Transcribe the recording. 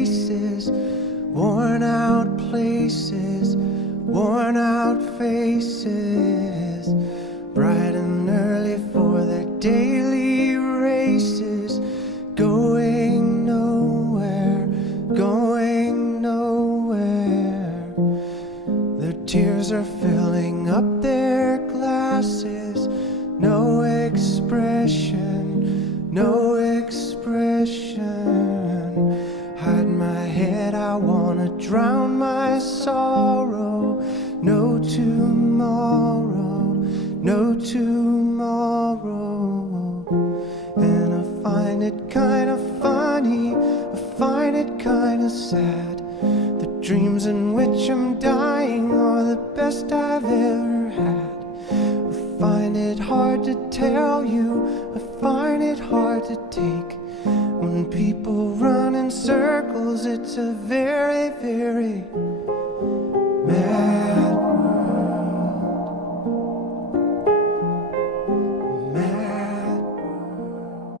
faces, worn out places, worn out faces, bright and early for their daily races, going nowhere, going nowhere. Their tears are filling up their glasses, no expression, no expression. Hide my head, I wanna drown my sorrow. No tomorrow, no tomorrow. And I find it kinda funny, I find it kinda sad. The dreams in which I'm dying are the best I've ever had. I find it hard to tell you, I find it hard to take. When people run in circles, it's a very, very mad